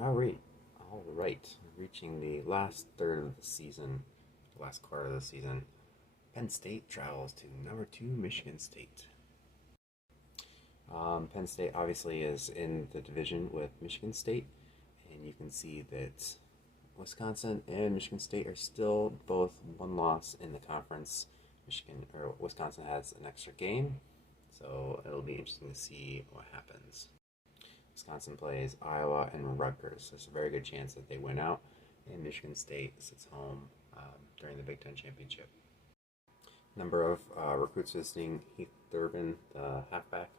All right. Reaching the last third of the season, the last quarter of the season. Penn State travels to number two Michigan State. Penn State obviously is in the division with Michigan State, and you can see that Wisconsin and Michigan State are still both one loss in the conference. Wisconsin has an extra game, so it'll be interesting to see what happens. Wisconsin plays Iowa and Rutgers. There's a very good chance that they win out, and Michigan State sits home during the Big Ten Championship. Number of recruits visiting. Heath Durbin, the halfback,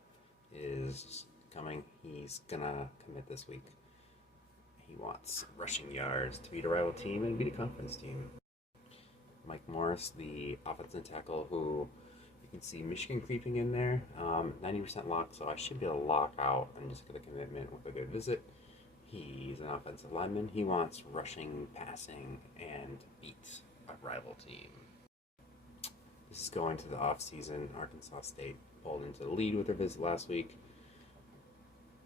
is coming. He's gonna commit this week. He wants rushing yards to beat a rival team and beat a conference team. Mike Morris, the offensive tackle, who you can see Michigan creeping in there. 90% lock, so I should be able to lock out and just get a commitment with a good visit. He's an offensive lineman. He wants rushing, passing, and beat a rival team. This is going to the offseason. Arkansas State pulled into the lead with their visit last week.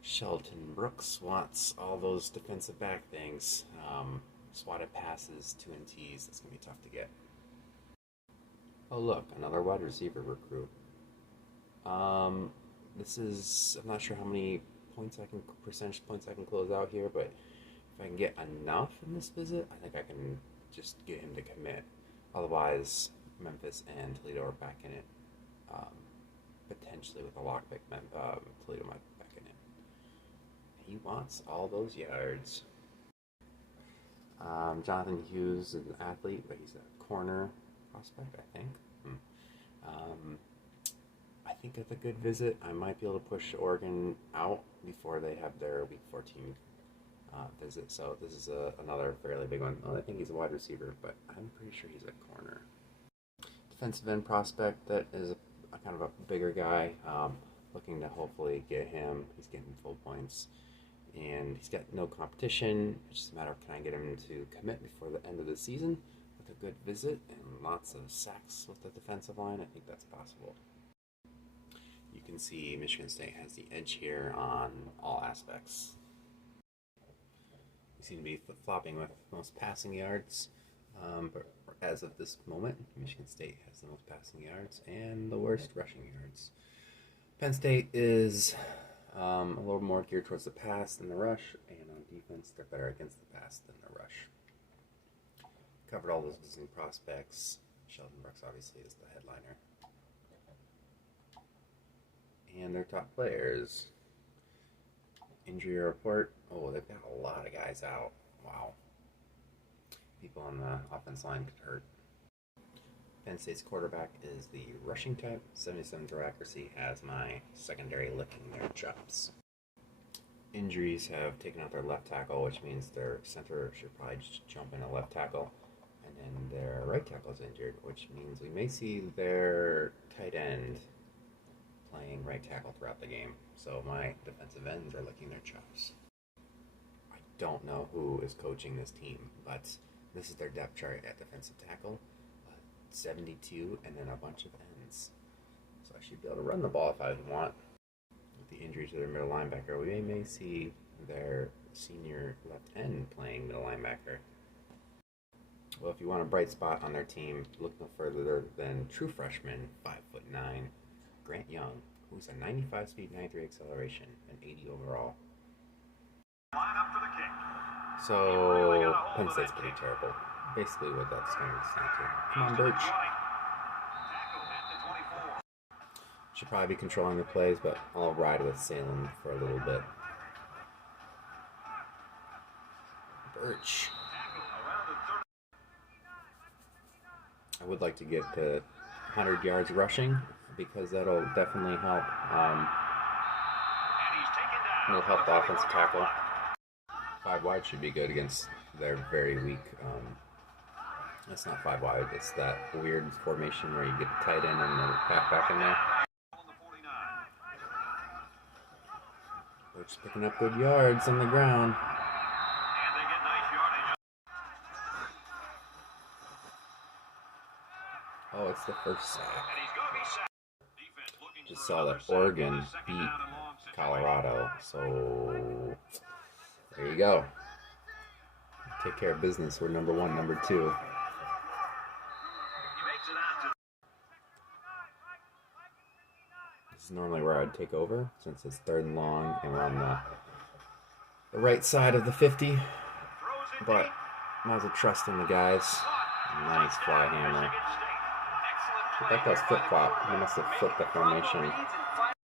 Shelton Brooks wants all those defensive back things. Swatted passes, 2 and T's. That's going to be tough to get. Oh, look, another wide receiver recruit. I'm not sure how many percentage points I can close out here, but if I can get enough in this visit, I think I can just get him to commit. Otherwise, Memphis and Toledo are back in it. Potentially with a lockpick, Toledo might be back in it. He wants all those yards. Jonathan Hughes is an athlete, but he's a corner prospect, I think. I think with a good visit, I might be able to push Oregon out before they have their Week 14 visit. So this is another fairly big one. I think he's a wide receiver, but I'm pretty sure he's a corner. Defensive end prospect that is a kind of a bigger guy. Looking to hopefully get him. He's getting full points. And he's got no competition. It's just a matter of can I get him to commit before the end of the season with a good visit and lots of sacks with the defensive line. I think that's possible. You can see Michigan State has the edge here on all aspects. We seem to be flip-flopping with most passing yards, but as of this moment, Michigan State has the most passing yards and the worst rushing yards. Penn State is a little more geared towards the pass than the rush, and on defense, they're better against the pass than the rush. Covered all those visiting prospects. Sheldon Brooks obviously is the headliner. And their top players. Injury report. Oh, they've got a lot of guys out. Wow. People on the offense line could hurt. Penn State's quarterback is the rushing type. 77 throw accuracy has my secondary licking their chops. Injuries have taken out their left tackle, which means their center should probably just jump in a left tackle. And then their right tackle is injured, which means we may see their tight end playing right tackle throughout the game. So my defensive ends are licking their chops. I don't know who is coaching this team, but this is their depth chart at defensive tackle. 72 and then a bunch of ends. So I should be able to run the ball if I want. With the injury to their middle linebacker, we may see their senior left end playing middle linebacker. Well, if you want a bright spot on their team, look no further than true freshman, 5'9", Grant Young, who's a 95 speed, 93 acceleration, and 80 overall. So Penn State's pretty terrible. Basically what that's going to stand to. Come on, Birch. Should probably be controlling the plays, but I'll ride with Salem for a little bit. Birch. I would like to get to 100 yards rushing because that'll definitely help. It'll help the offensive tackle. 5 wide should be good against their very weak. It's not 5 wide. It's that weird formation where you get the tight end and the halfback in there. They're just picking up good yards on the ground. Oh, it's the first sack. Just saw that Oregon beat Colorado, so there you go. take care of business. We're number one, number two. This is normally where I'd take over, since it's 3rd and long, and we're on the right side of the 50. But might as well trust in the guys. Nice fly hammer. I think that was flip-flop. He must have flipped the formation.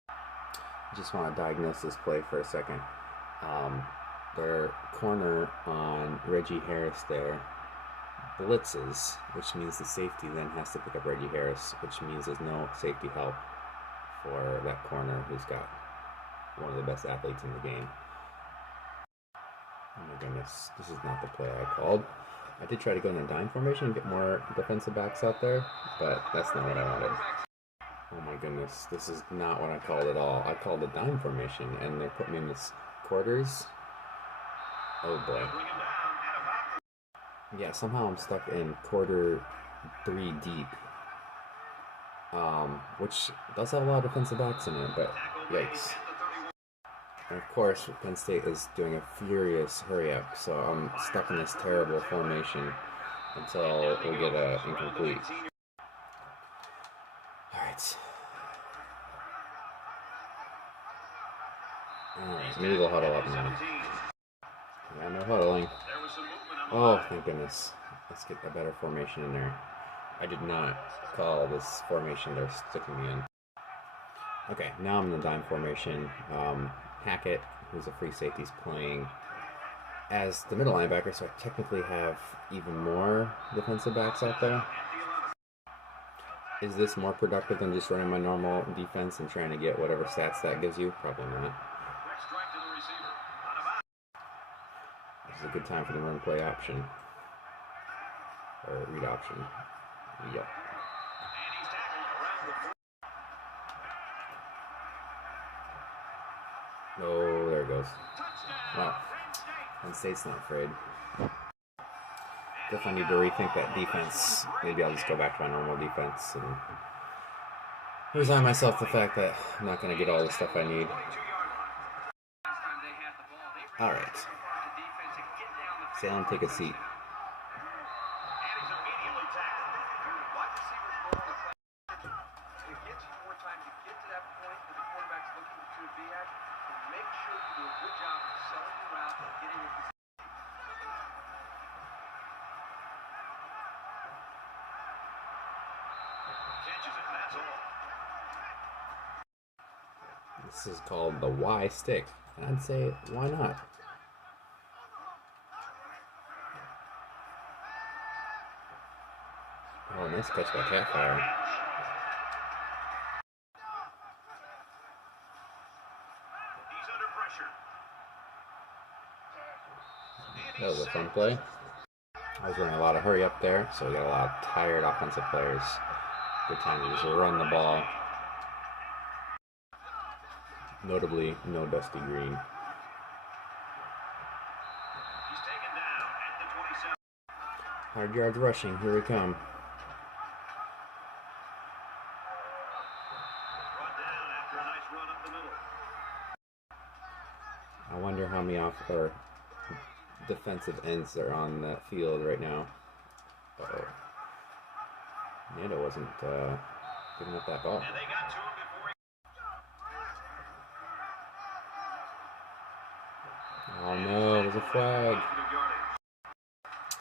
I just want to diagnose this play for a second. Their corner on Reggie Harris there blitzes, which means the safety then has to pick up Reggie Harris, which means there's no safety help for that corner who's got one of the best athletes in the game. Oh my goodness, this is not the play I called. I did try to go in a dime formation and get more defensive backs out there, but that's not what I wanted. Oh my goodness, this is not what I called at all. I called a dime formation, and they put me in this quarters. Oh boy. Yeah, somehow I'm stuck in quarter 3 deep. Which does have a lot of defensive backs in it, but yikes. And of course, Penn State is doing a furious hurry up, so I'm stuck in this terrible formation until we get a incomplete. Alright. Alright, maybe they'll huddle up now. Yeah, no huddling. Oh, thank goodness. Let's get a better formation in there. I did not call this formation they're sticking me in. Okay, now I'm in the dime formation. Hackett, who's a free safety, is playing as the middle linebacker, so I technically have even more defensive backs out there. Is this more productive than just running my normal defense and trying to get whatever stats that gives you? Probably not. This is a good time for the run play option. Or read option. Yep. Oh, there it goes. Wow. Penn State's not afraid. Definitely need to rethink that defense. Maybe I'll just go back to my normal defense and resign myself to the fact that I'm not going to get all the stuff I need. Alright. Salem, take a seat. This is called the Y stick. I'd say, why not? Oh, nice catch by Catfire. That was a fun play. I was running a lot of hurry up there, so we got a lot of tired offensive players. Good time to just run the ball. Notably, no Dusty Green. Hard yards rushing, here we come. I wonder how many defensive ends are on that field right now. Uh-oh. Nando wasn't giving up that ball. Oh no, there's a flag.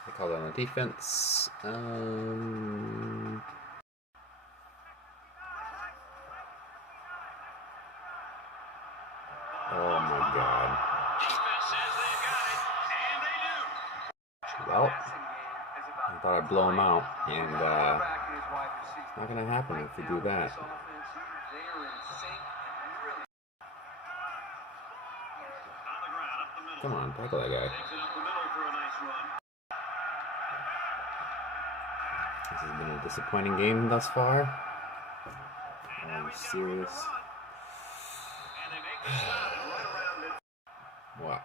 They called it on the defense. Oh my god. Well, I thought I'd blow him out, and it's not going to happen if we do that. Come on, tackle that guy. This has been a disappointing game thus far. I'm serious. Wow.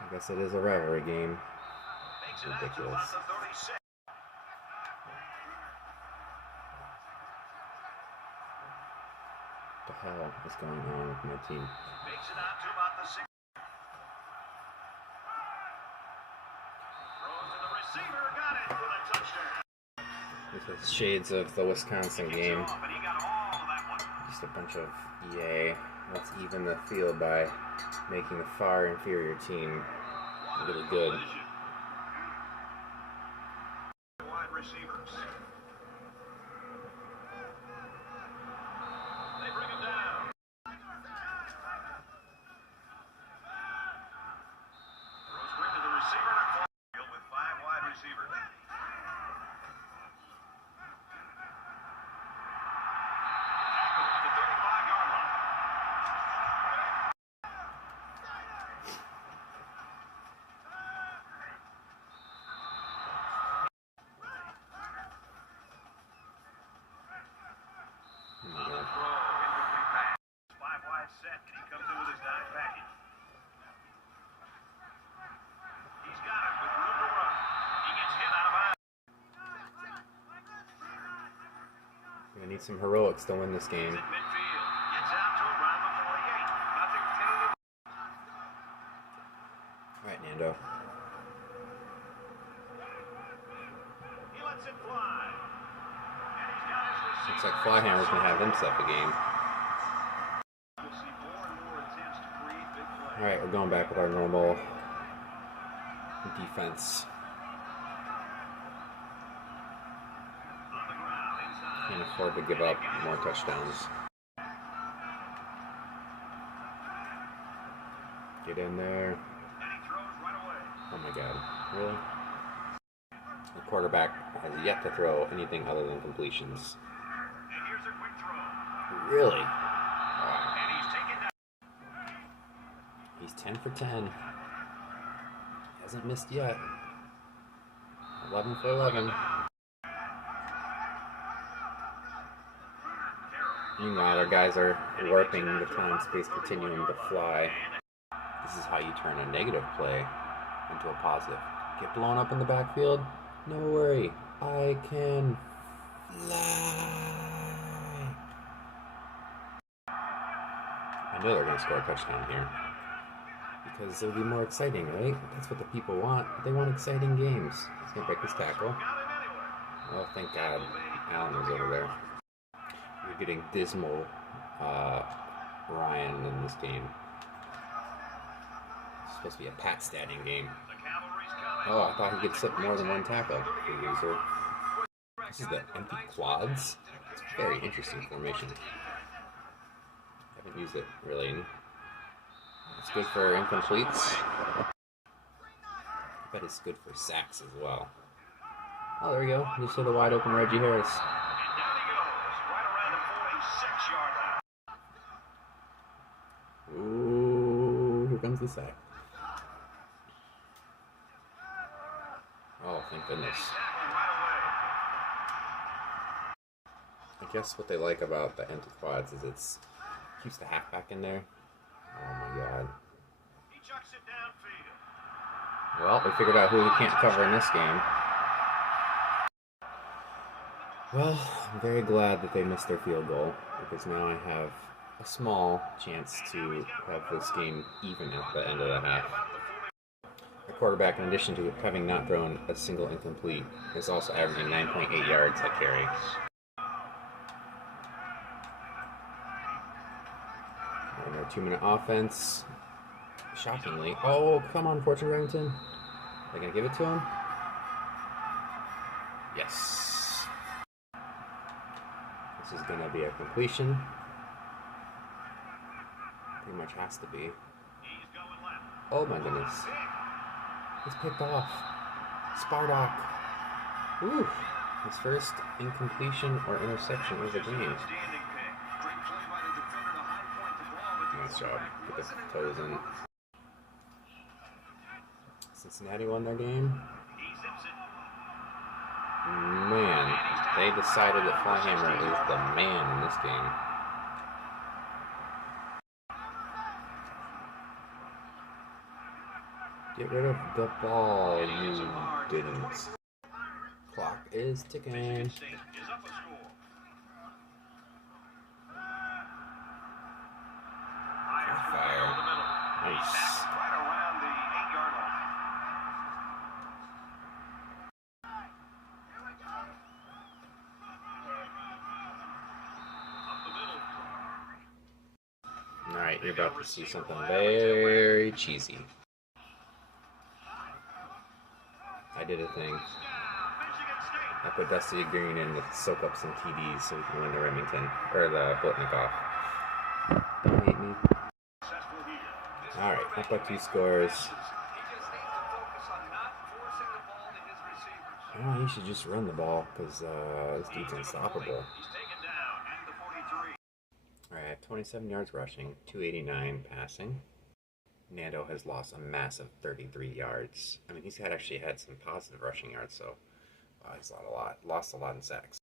I guess it is a rivalry game. It's ridiculous. What the hell is going on with my team? This is shades of the Wisconsin game. Just a bunch of EA. Let's even the field by making the far inferior team really good. Wide receivers. They bring him down. Throws quick to the receiver in a field with 5 wide receivers. We need some heroics to win this game. Alright, Nando. Looks like Flyhammer's going to have himself a game. Alright, we're going back with our normal defense. Can't afford to give up more touchdowns. Get in there. Oh my god. Really? The quarterback has yet to throw anything other than completions. Really? Wow. He's 10 for 10. Hasn't missed yet. 11 for 11. Meanwhile, our guys are warping the time-space continuum to fly. This is how you turn a negative play into a positive. Get blown up in the backfield? No worry, I can fly. I know they're going to score a touchdown here. Because it'll be more exciting, right? That's what the people want. They want exciting games. He's going to break this tackle. Oh, thank God. Allen was over there. We're getting dismal Ryan in this game. It's supposed to be a pat statting game. Oh, I thought he could slip more than one tackle. The loser. This is the empty quads. It's a very interesting formation. I haven't used it really. It's good for incompletes. I bet it's good for sacks as well. Oh, there we go. Just hit a wide open Reggie Harris. Ooh, here comes the sack. Oh, thank goodness. I guess what they like about the empty quads is it keeps the halfback in there. Oh my god. Well, we figured out who we can't cover in this game. Well, I'm very glad that they missed their field goal, because now I have a small chance to have this game even at the end of the half. The quarterback, in addition to having not thrown a single incomplete, is also averaging 9.8 yards a carry. And our 2-minute offense. Shockingly. Oh, come on, Fortune Remington. Are they going to give it to him? Yes. This is going to be a completion. Pretty much has to be. Oh my goodness. He's picked off. Spardock. Ooh. His first incompletion or interception of the game. Nice job. Get the toes in. Cincinnati won their game. Man, they decided that Flyhammer is the man in this game. Get rid of the ball, you didn't. Clock is ticking. Fire. Nice. Alright, you're about to see something very cheesy. I did a thing. I put Dusty Green in to soak up some TDs so we can win the Remington, or the Blitnikoff. Don't hate me. Alright, up by 2 scores. Oh, he should just run the ball, because this dude's unstoppable. Alright, 27 yards rushing, 289 passing. Nando has lost a massive 33 yards. I mean, he's actually had some positive rushing yards, so he's lost a lot in sacks.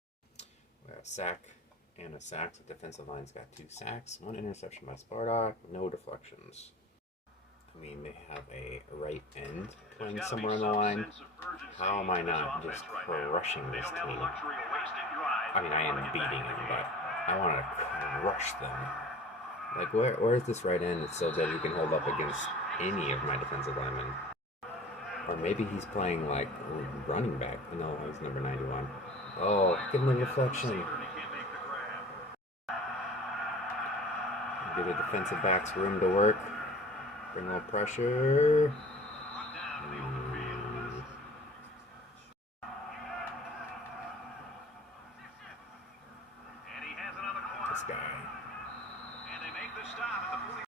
We have a sack and a sack. The defensive line's got 2 sacks, 1 interception by Spartak, no deflections. I mean, they have a right end playing somewhere on the line. How am I not just crushing this team? I mean, I am beating them, but I want to crush them. Like, where is this right end so that he can hold up against any of my defensive linemen? Or maybe he's playing, like, running back. No, he's number 91. Oh, give him a deflection. Give the defensive backs room to work. Bring a little pressure. This guy. And they make the stop at the 40.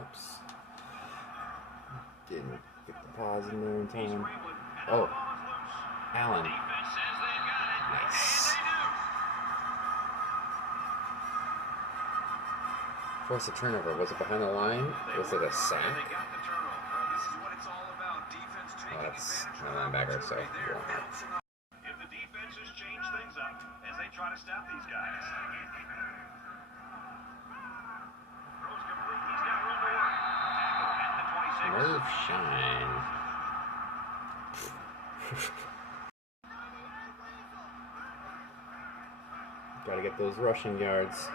Oops. Didn't get the pause in there in time. Oh. Allen. Nice. Forced a turnover. Was it behind the line? Was it a sack? Oh, that's my linebacker, so If the defenses change things up as they try to stop these guys. Throws complete. He's got room to work. Tackle at the 26. Nerve shine. Gotta get those rushing yards.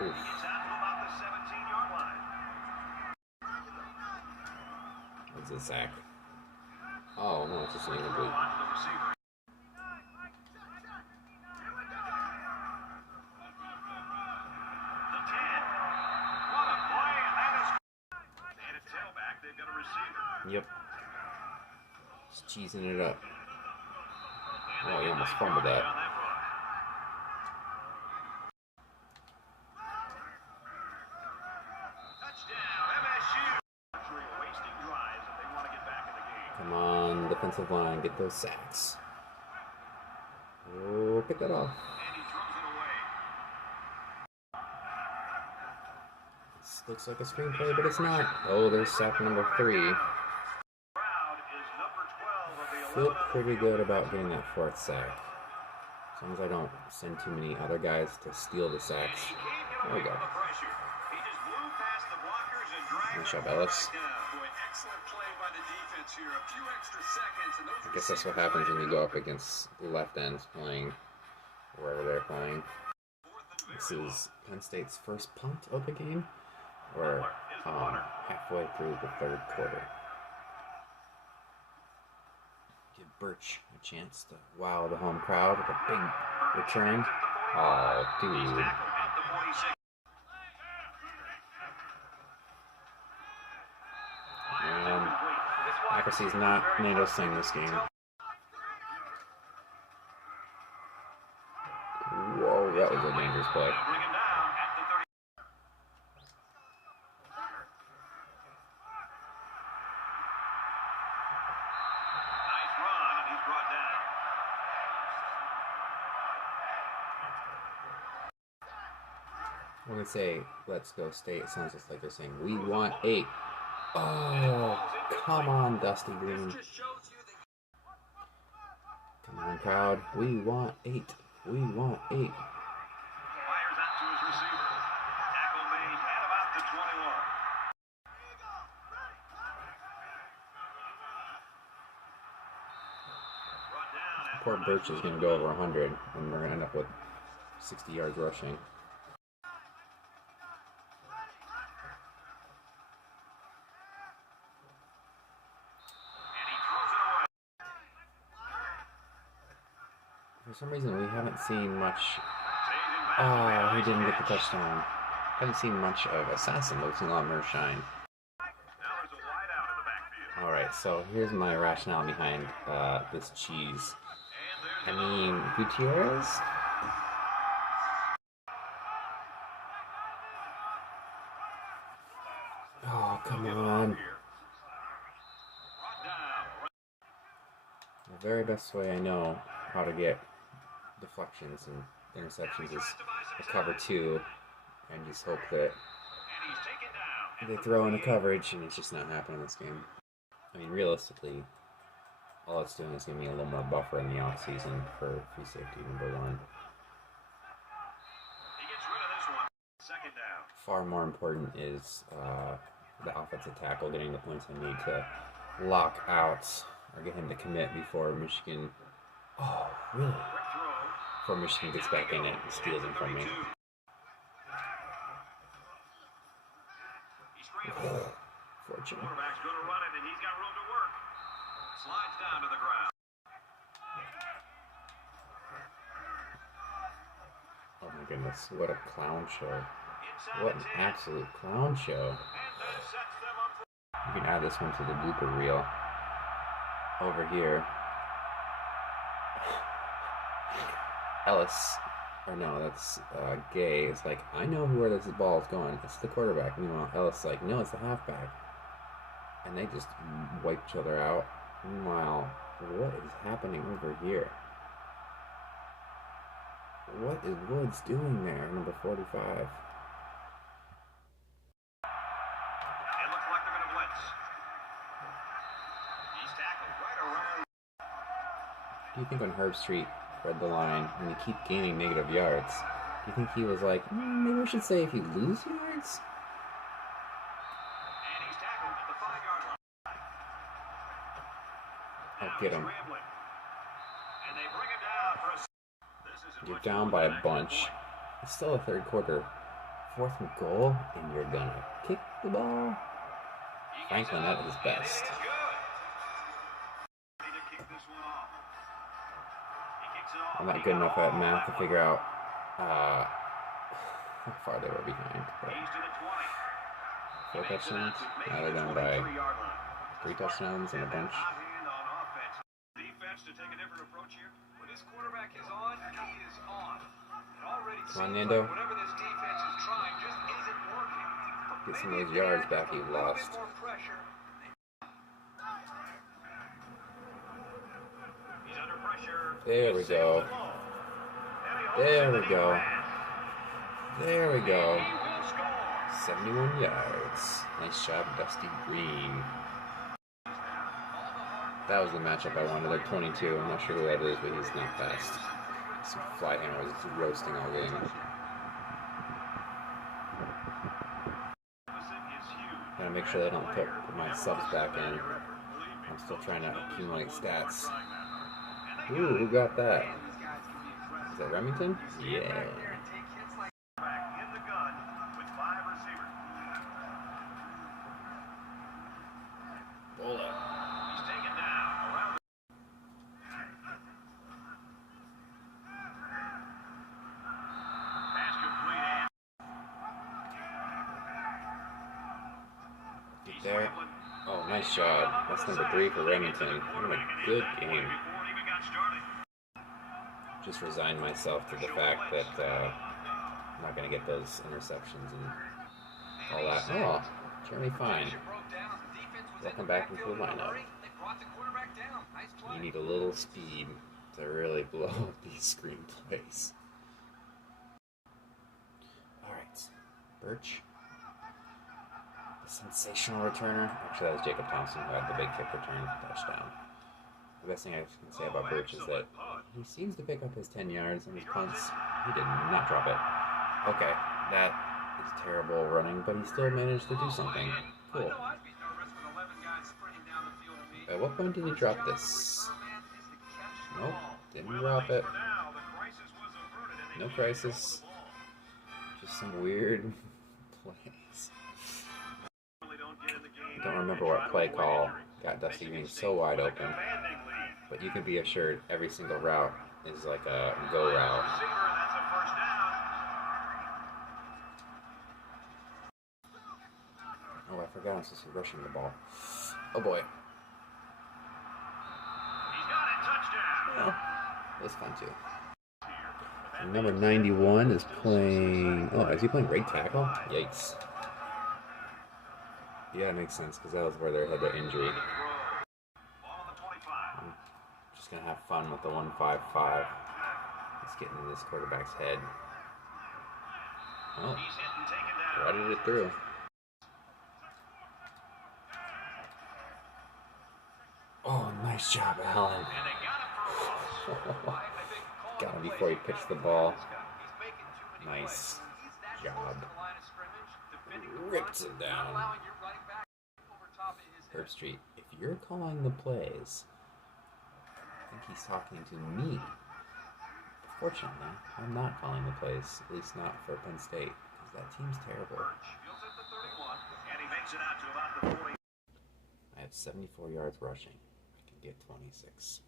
Oof. He's out to about the 17-yard line. That's a sack. Oh, no, it's just an incomplete. Yep. Just cheesing it up. Oh, he almost fumbled that. Come on, defensive line, get those sacks. Oh, pick that off. This looks like a screenplay, but it's not. Oh, there's sack number 3. Feel pretty good about getting that 4th sack. As long as I don't send too many other guys to steal the sacks. There we go. Nice job, Ellis. I guess that's what happens when you go up against the left ends playing wherever they're playing. This is Penn State's first punt of the game. We're halfway through the 3rd quarter. Give Birch a chance to wow the home crowd with a big return. Oh, dude. Accuracy is not Nando's thing this game. Whoa, that was a dangerous play. When they say, let's go state, it sounds just like they're saying, we want 8. Oh, come on, Dusty Green. Come on, crowd. We want 8. We want 8. Fires out to his receiver. Tackle made at about the 21. Poor Birch is going to go over 100, and we're going to end up with 60 yards rushing. some reason, we haven't seen much. Stays in bounds. Oh, he Ice didn't get the catch. touchdown. Haven't seen much of Assassin, but we've seen a lot of Mershine. Now there's a wide out in the backfield. Alright, so here's my rationale behind this cheese. I And there's mean, Gutierrez? Oh, come on. here. Down. The very best way I know how to get deflections and interceptions is a cover two, and just hope that And he's taken down. they throw into coverage, and it's just not happening in this game. I mean, realistically, all it's doing is giving me a little more buffer in the offseason for free safety number one. He gets rid of this one. Second down. Far more important is the offensive tackle getting the points I need to lock out or get him to commit before Michigan. Oh, really? Quick throw. Before Michigan gets back in it and steals him from me. He scrambles. Fortune. Quarterback's going to run it, and he's got room to work. Slides down to the ground. Oh my goodness, what a clown show. Inside What the an 10. absolute clown show. And that sets them up for You can add this one to the blooper reel. Over here. Ellis, or no, that's Gay, is like, I know where this ball is going. It's the quarterback. Meanwhile, Ellis is like, no, it's the halfback. And they just wipe each other out. Meanwhile, what is happening over here? What is Woods doing there, number 45? It looks like they're going to blitz. He's tackled right around. Do you think when Herb Street read the line, when you keep gaining negative yards, do you think he was like, maybe we should say if you lose yards? And he's tackled at the 5-yard line. I'll get him. Scrambling. And they bring him down for a... This isn't You're much down more by than a an bunch. extra point. It's still a third quarter. Fourth and goal, and you're gonna kick the ball? He gets Franklin it at up, his and best. it is good. Ready to kick this one off. He kicks it off, I'm and not he good got enough all at math to that figure one. out how far they were behind. But He's to the 20. 4 He makes it out touchdowns. to maybe Now they're the down by 23-yard line. 3 touchdowns and a bunch. Hot hand on offense. Defense to take a different approach here. When this quarterback is on, he is on. It already Come on, seems Nando. like whatever this defense is trying just isn't working. Get some Maybe of those if they yards had back just you a little bit lost. more pressure. He's under pressure. There we go. There we go. There we go. He will score. 71 yards. Nice job, Dusty Green. That was the matchup I wanted. They're 22. I'm not sure who that is, but he's not fast. Some fly hammer was roasting all game. Gotta make sure they don't put my subs back in. I'm still trying to accumulate stats. Ooh, who got that? Is that Remington? Yeah. Back in the gun with 5 receivers. Hold up. He's taken down around. Pass complete and Get there. Oh, nice job. That's number 3 for Remington. What a good game. before it even got started. Just resigned myself to the fact that I'm not going to get those interceptions and all that. Oh, Jeremy Fine. Welcome back into the lineup. You need a little speed to really blow up these screenplays. Alright, Birch. The sensational returner. Actually, that was Jacob Thompson who had the big kick return touchdown. The best thing I can say about Birch is that he seems to pick up his 10 yards on his punts. He did not drop it. Okay, that is terrible running, but he still managed to do something. Cool. At what point did he drop this? Nope, didn't drop it. No crisis. Just some weird plays. I don't remember what play call got Dusty being so wide open, but you can be assured every single route is like a go route. Receiver, that's a first down. Oh, I forgot I'm supposed to be rushing the ball. Oh boy. He's got it, touchdown. Well, that's fun too. And number 91 is playing. Oh, is he playing right tackle? Yikes. Yeah, it makes sense because that was where they had the injury. I'm just gonna have fun with the 155. Let's get into this quarterback's head. Oh, threaded it through. Oh, nice job, Allen. Got him before he pitched the ball. Nice job. Rips it down. Herbstreit, if you're calling the plays, I think he's talking to me. Fortunately, I'm not calling the plays, at least not for Penn State, because that team's terrible. I have 74 yards rushing. I can get 26.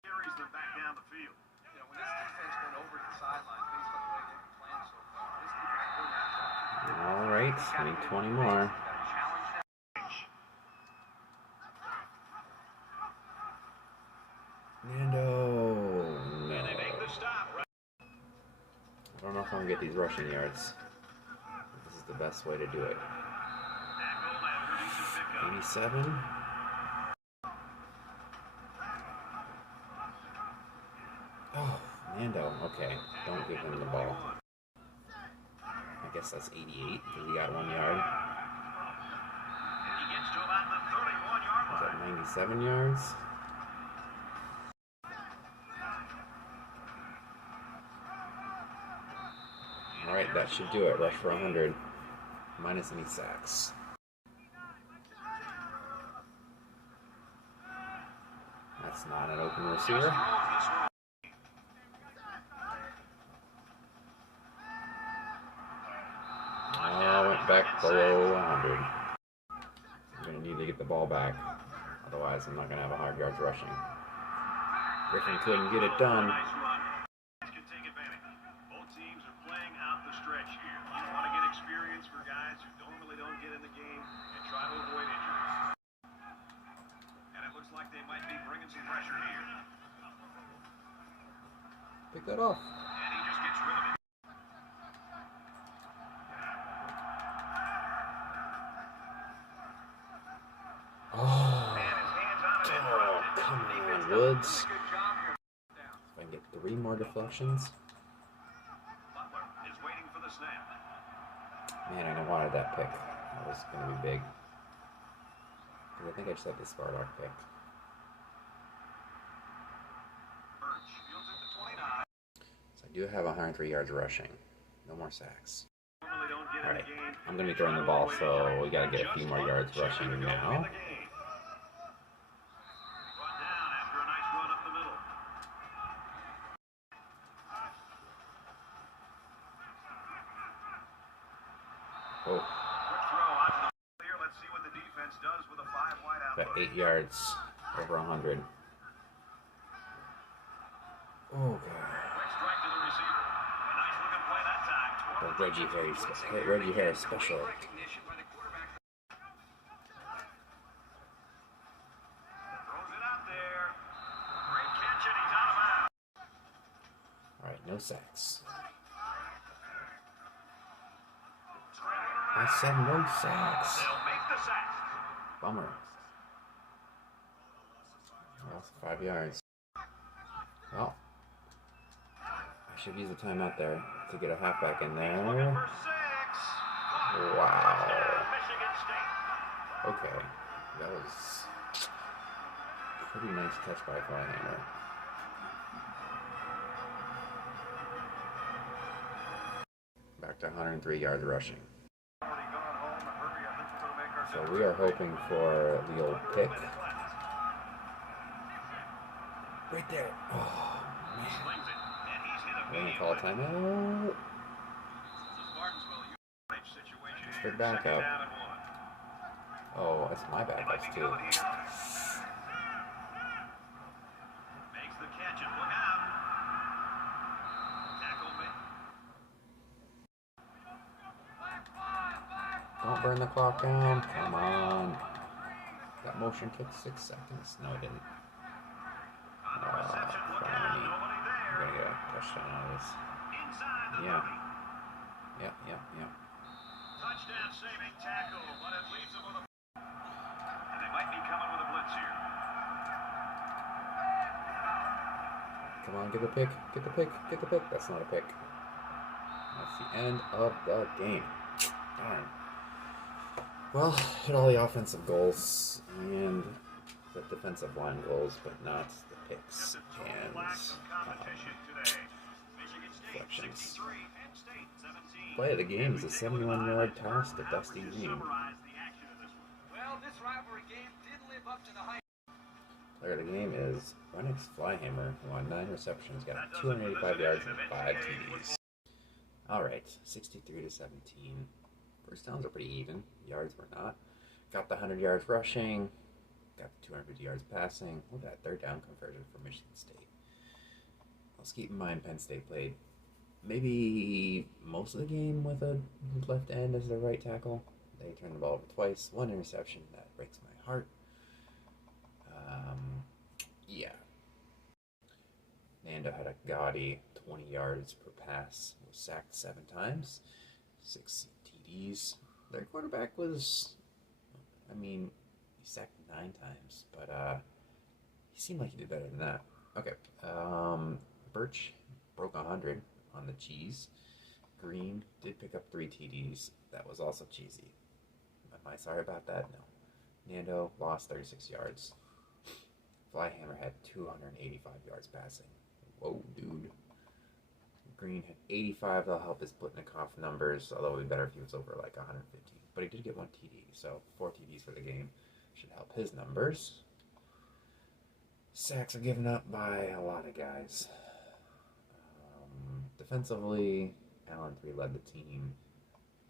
Carries them back down the field. You know, when this defense went over the sideline based on the way they've been playing so far, this defense All right, I need 20 more. Nando. No. I don't know if I'm going to get these rushing yards. This is the best way to do it. 87. Oh, Nando. Okay, don't give him the ball. I guess that's 88 because he got 1 yard. Was that 97 yards? Alright, that should do it. Rush for 100. Minus any sacks. That's not an open receiver. Oh, went back below 100. I'm going to need to get the ball back. Otherwise, I'm not going to have 100 yards rushing. Griffin couldn't get it done. Pick that off. And he just gets rid of it. Oh, come on, Woods. If I can get 3 more deflections. Butler is waiting for the snap. Man, I wanted that pick. That was going to be big. Because I think I just had the Spartak pick. So I do have 103 yards rushing. No more sacks. Alright, I'm going to be throwing the ball, so we got to get a few more yards rushing now. Oh. Got 8 yards, over 100. Oh, God. The Reggie Harris special. Alright, no sacks. I said no sacks. Bummer. I lost 5 yards. Well, I should use the timeout there to get a halfback in there. Wow. Okay, that was a pretty nice catch by Flyhammer. Back to 103 yards rushing. So we are hoping for the old pick. Right there. Oh, man. We're going to call a timeout. It's their backup. Oh, that's my backups too. Makes the catch not burn the clock down. Come on. That motion took 6 seconds. No, it didn't. On the reception, look out, nobody We're there. gonna get a touchdown out of this. Inside the Yeah. 30. Yeah. Touchdown saving tackle, but it leaves them with a... And they might be coming with a blitz here. Come on, get the pick. Get the pick. Get the pick. That's not a pick. That's the end of the game. Darn. Well, hit all the offensive goals and the defensive line goals, but not the picks and deflections. Play of the game is a 71-yard toss to Dusty Green. Well, this rivalry game did live up to the hype. Player of the game is Renix Flyhammer, who on 9 receptions got 285 yards and 5 TDs. Alright, 63 to 17. First downs are pretty even. Yards were not. Got the 100 yards rushing. Got the 250 yards passing. Look at that third down conversion for Michigan State. Let's keep in mind Penn State played maybe most of the game with a left end as their right tackle. They turned the ball over twice. 1 interception. That breaks my heart. Yeah. Nando had a gaudy 20 yards per pass. Was sacked 7 times. 6 TDs. Their quarterback was, he sacked 9 times, but he seemed like he did better than that. Okay. Birch broke 100 on the cheese. Green did pick up 3 TDs. That was also cheesy. Am I sorry about that? No. Nando lost 36 yards. Flyhammer had 285 yards passing. Whoa, dude. Green had 85. That'll help his Blitnikoff numbers, although it would be better if he was over like 150. But he did get 1 TD, so 4 TDs for the game should help his numbers. Sacks are given up by a lot of guys. Defensively, Allen 3 led the team.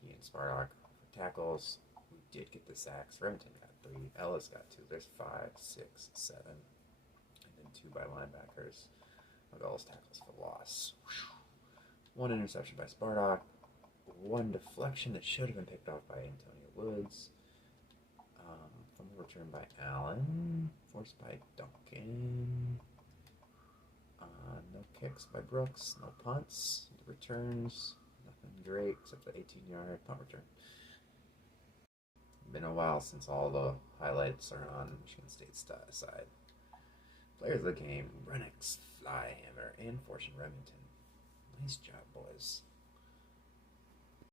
He and Sparrock for tackles. We did get the sacks. Remington got 3. Ellis got 2. There's 5, 6, 7. And then 2 by linebackers. Those tackles for loss. 1 interception by Spartak. 1 deflection that should have been picked off by Antonio Woods. Fumble return by Allen. Forced by Duncan. No kicks by Brooks. No punts. The returns. Nothing great except the 18-yard punt return. Been a while since all the highlights are on Michigan State's side. Players of the game, Renix, Flyhammer, and Fortune Remington. Nice job, boys.